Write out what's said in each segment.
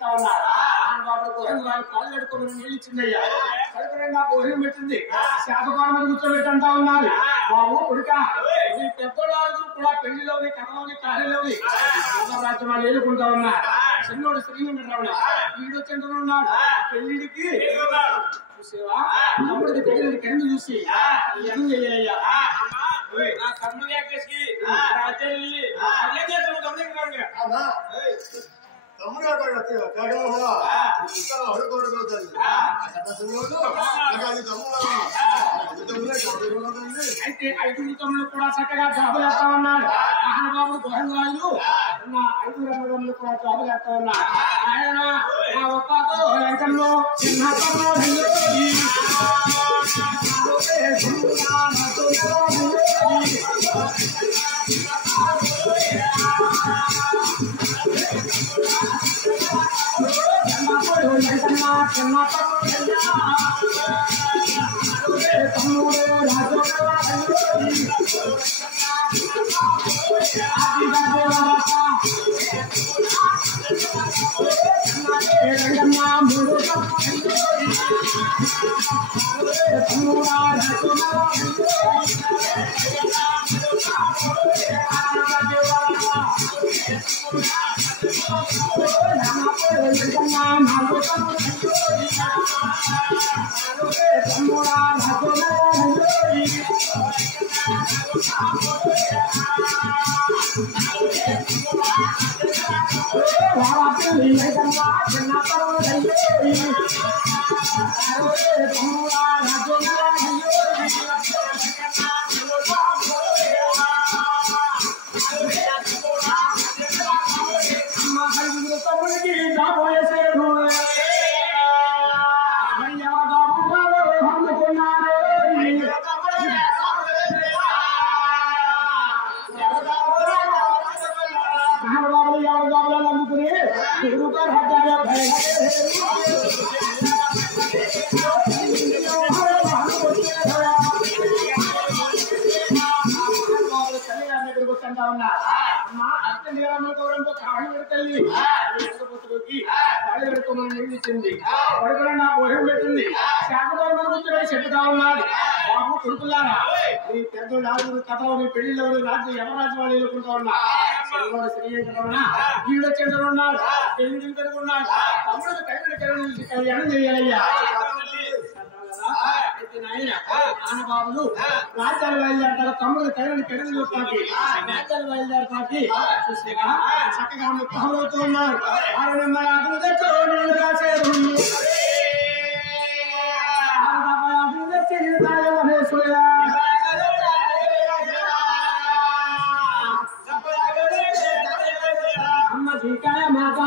తింటా ఉన్నారు బాబు గోహన్ వాళ్ళు కాళ్ళు కడుక్కోమని నీళ్ళు ఇచ్చిందయ్యా కడుపునంగా భోజనం పెట్టింది శాతపాన మీద కూర్చోబెట్టంటా ఉన్నారు బాబు కొడుక ఈ పెద్దోళ్ళు కూడా పెళ్లిలోని కథలోని కార్యలోని రాజ్యం వాళ్ళు ఏలుకుంటా ఉన్నారు చిన్నోడు శ్రీనివాసరావు వీడు చెందుతున్నాడు పెళ్లిడికి చూసేవా తమ్ముడికి పెళ్లి కన్ను చూసి ఏం చేయాలయ్యా నా కన్ను ఎక్కేసి నా చెల్లి అయితే ఐదుగురు తమ్ముళ్ళు కూడా చక్కగా జాబులు వేస్తా ఉన్నారు మహానుభావుడు గోహన్ వాళ్ళు నా ఐదుగురు అన్నదమ్ములు కూడా జాబులు వేస్తా ఉన్నారు ఆయన నా ఒక్కతో రైతంలో చిన్న బాబు కొడుకులారా నీ పెద్దోళ్ళు కథలోని పెళ్లిలోని రాజ్యం యమరాజు వాళ్ళు ఎదుర్కొంటా ఉన్నారు శ్రీరంగరమణ వీళ్ళు వచ్చేందుకు ఉన్నారు పెళ్లి ఉన్నాడు తమ్ముడు కళ్యాణం చేయాలయ్యా బాబులు రాజ్యాలు బయలుదేరతారు తమ్ముడు కళ్యాణి కడిగి చూస్తాకి రాజ్యాలు బయలుదేరతాకి చూసేగా చక్కగా ముఖ్యమవుతూ ఉన్నారు అమ్మ జీకాయ మాతా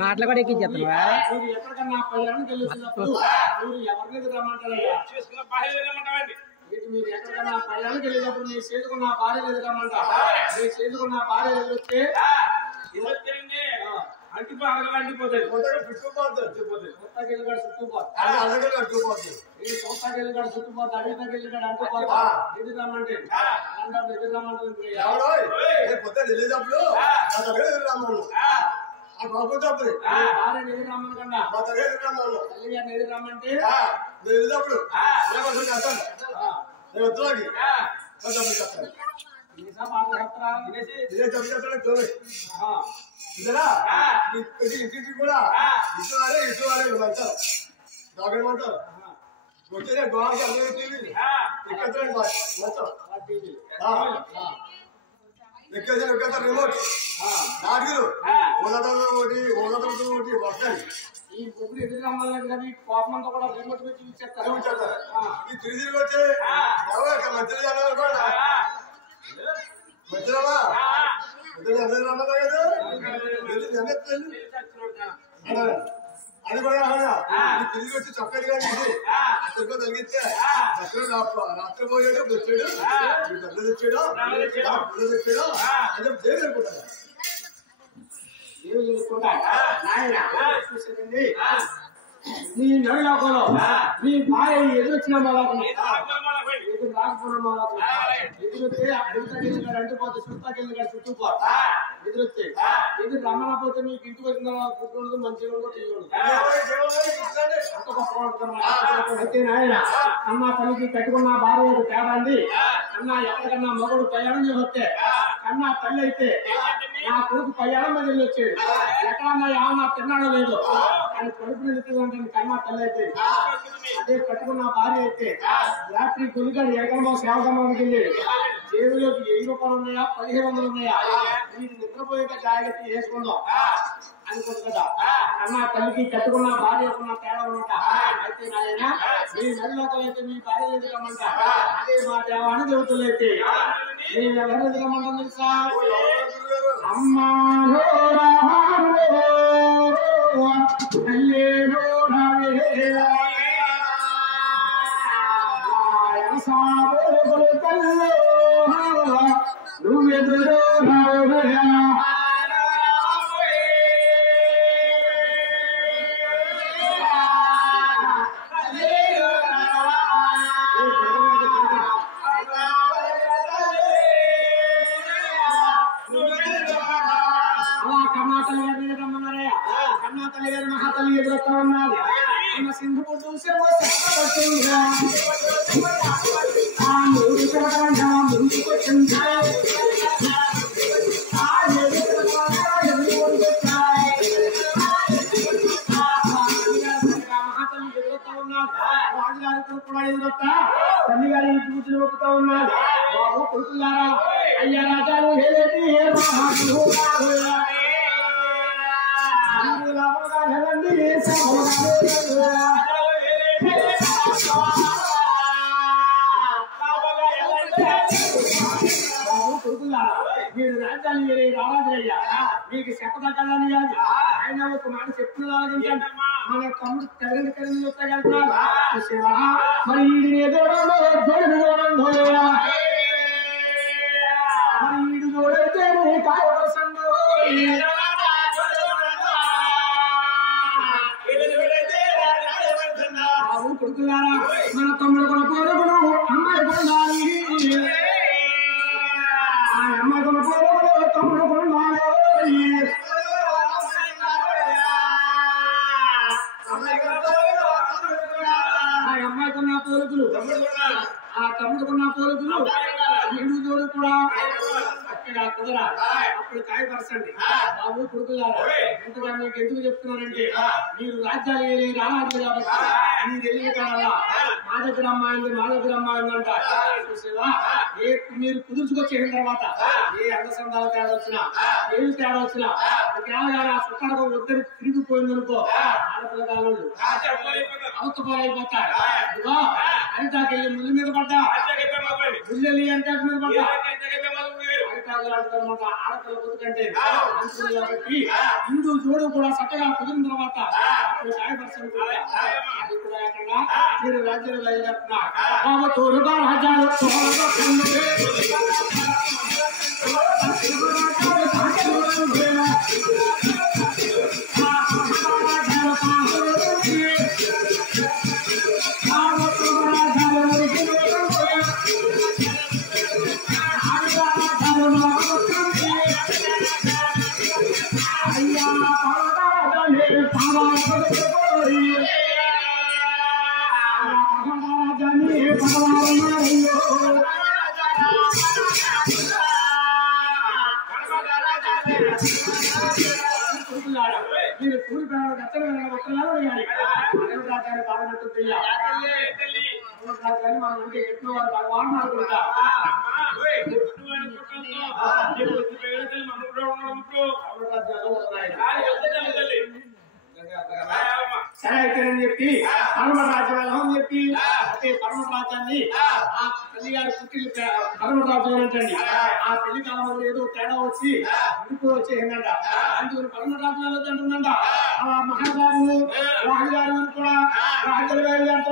మాటలు కూడా ఎక్కించేస్తున్నా ఎక్కడికన్నా పైన తెలుస్తున్నప్పుడు మీరు ఎవరిని రమ్మంటారయ్యా మీరు ఎక్కడికన్నా పైకి వెళ్ళినప్పుడు నీ చేతుకున్న భార్య ఎదురమ్మంటా నీ చేతుకున్న భార్య ఎదురొస్తే అంటిపోతాయి చుట్టుపోతాడు చుట్టుపోతా అడిగిన అంటుపోతా ఎదురు రమ్మంటే ఎదురు రమ్మంటుంది ఆ బాబు తప్పుడు భార్యను ఎదురు రమ్మని కన్నా మా తల్లి రమ్మను తల్లి గారిని ఎదురు రమ్మంటే నేను వెళ్ళినప్పుడు నేను వద్దులాగి చెప్తాను ఇంటికి కూడా ఇటువారే అంటారు దాగమంటారు వచ్చేదే గోవాకి అందరూ టీవీ ఎక్కేస్తారు రిమోట్ నాటుగులు ఓదతలతో ఒకటి వస్తాయి ఈ ముగ్గురు ఎదురు రమ్మలేదు కానీ కోపంతో కూడా రిమోట్ పెట్టి చూసేస్తారు ఈ తిరిగి వచ్చి మధ్యలో కూడా మధ్యలోమా మధ్యలో అందరూ రమ్మదా కదా అది కూడా తిరిగి వచ్చి చక్కగా తిరుగు తగ్గిస్తే రాత్రి పోయాడు వచ్చాడు డబ్బులు తెచ్చాడు డబ్బులు తెచ్చాడు అని చెప్పి దేవుడు అనుకుంటారు దేవుడు అనుకుంటా నాయన చూసేదండి నీ నడులోకంలో నీ భార్య ఎదురొచ్చిన మాలకు ఎదురు రాకపోయిన మాలకు ఎదురొస్తే ఎదురుతాకెళ్ళి అంటుపోతే చుట్టాకెళ్ళి చుట్టుకో ఎదురొస్తే ఎదురు రమ్మనపోతే మీకు ఇంటికి వచ్చిన కుటుంబం మంచిగా అయితే నాయన అన్న తల్లికి కట్టుకున్న భార్య తేడా అండి అన్న ఎక్కడికన్నా మగడు ప్రయాణం చేసి వస్తే కన్నా తల్లి అయితే నా కొడుకు ప్రయాణం మీద వెళ్ళి వచ్చాడు ఎక్కడన్నా ఏమన్నా తిన్నాడో లేదు అని కొడుకు వెళ్తుందంటే కన్నా తల్లి అయితే అదే కట్టుకున్న భార్య అయితే రాత్రి కొడుకు ఏకంగా సేవసమానికి వెళ్ళాడు జేబులోకి 1000 రూపాయలు ఉన్నాయా 1500 ఉన్నాయా మీరు నిద్రపోయేట జాగ్రత్త వేసుకుందాం అనుకుంటు కదా అన్న తల్లికి కట్టుకున్న భార్య ఉన్న తేడా అనమాట అయితే నాయన మీ నదిలోకలు అయితే మీ భార్య ఎదురమ్మంట అదే మా దేవాన్ని దేవతలు అయితే నేను ఎవరు ఎదురమ్మంటాను తెలుసా అమ్మా నువ్వెదురు మహాతల్లి ఎదురుతా ఉన్నది సింధు చూసే ముందుకొచ్చింది మహాతల్లి ఎదురుతా ఉన్నది రాజుగారి కూడా ఎదురొస్తా తల్లి గారి ఇంటి కూర్చుని ఒప్పుతా ఉన్నది బాబు కొడుకులారా అయ్యా రాజాలు ఏదేంటి మీరు రాజ్యాలు రావాలయ్యా మీకు చెప్పదగ్గదని కాదు ఆయన ఒక మాట చెప్తున్నది మన తమ్ముడు కరెంట్ వెళ్తున్నారు మరి ఈడు మరి ఈడు చూడైతే కాయవలసండు కొడుకులారా మన తమ్ముడు కొన పోరుగుడు అమ్మాయి కొనాలి ఆ అమ్మాయి కొన పోరుగుడు తమ్ముడు కొనాలి ఆ అమ్మాయి కొన్న పోరుగులు ఆ తమ్ముడు కొన్న పోరుగులు ఈడు జోడు కూడా అక్కడ కుదరా అప్పుడు కాయపరచండి బాబు కొడుకులారా ఇంతగా మీకు ఎందుకు చెప్తున్నానంటే మీరు రాజ్యాలు రావాలి కాబట్టి మీరు వెళ్ళిన కావాలా మా దగ్గర అమ్మాయింది అంట చూసేవా మీరు కుదుర్చుకొచ్చేసిన తర్వాత ఏ అంగసంధాల తేడా వచ్చినా ఏమి తేడా వచ్చినా ఒకవేళ చుట్టాలకు ఇద్దరు తిరిగిపోయిందనుకో ఆడపిల్లగాళ్ళు అవతపాలైపోతారు ఇదిగో అరిటాకెళ్ళి ముళ్ళు మీద పడ్డా ముళ్ళెళ్ళి అంటే మీద పడ్డా అరిటాకులాంటిదన్నమాట ఆడపిల్ల బతుకంటే అనుకుని కాబట్టి ఇందు జోడు కూడా చక్కగా కుదిరిన తర్వాత సాయపరచని కూడా ఎక్కడ మీరు రాజ్యాలు బయలుదేరుతున్నారు తోడుగా రాజ్యాలు అయ్యా మీరు కూలి రాజ్యాన్ని బాగున్నట్టు రాజ్యాన్ని మనం అంటే ఎట్లు వారు భగవాన్ అనుకుంటా సరే అయితేనని చెప్పి పరమరాజ్యం వెళ్ళమని చెప్పి అంటే పరమరాజ్యాన్ని ఆ తల్లి గారి పుట్టి పరమరాజ్యం ఏంటండి ఆ పెళ్లి కాలంలో ఏదో తేడా వచ్చి ఇంటికి వచ్చేసిందంట అందుకని పరమరాజ్యాలు అంటుందంట ఆ మహారాజు రాజుగారు కూడా రాజ్యాలు వెళ్ళి అంటే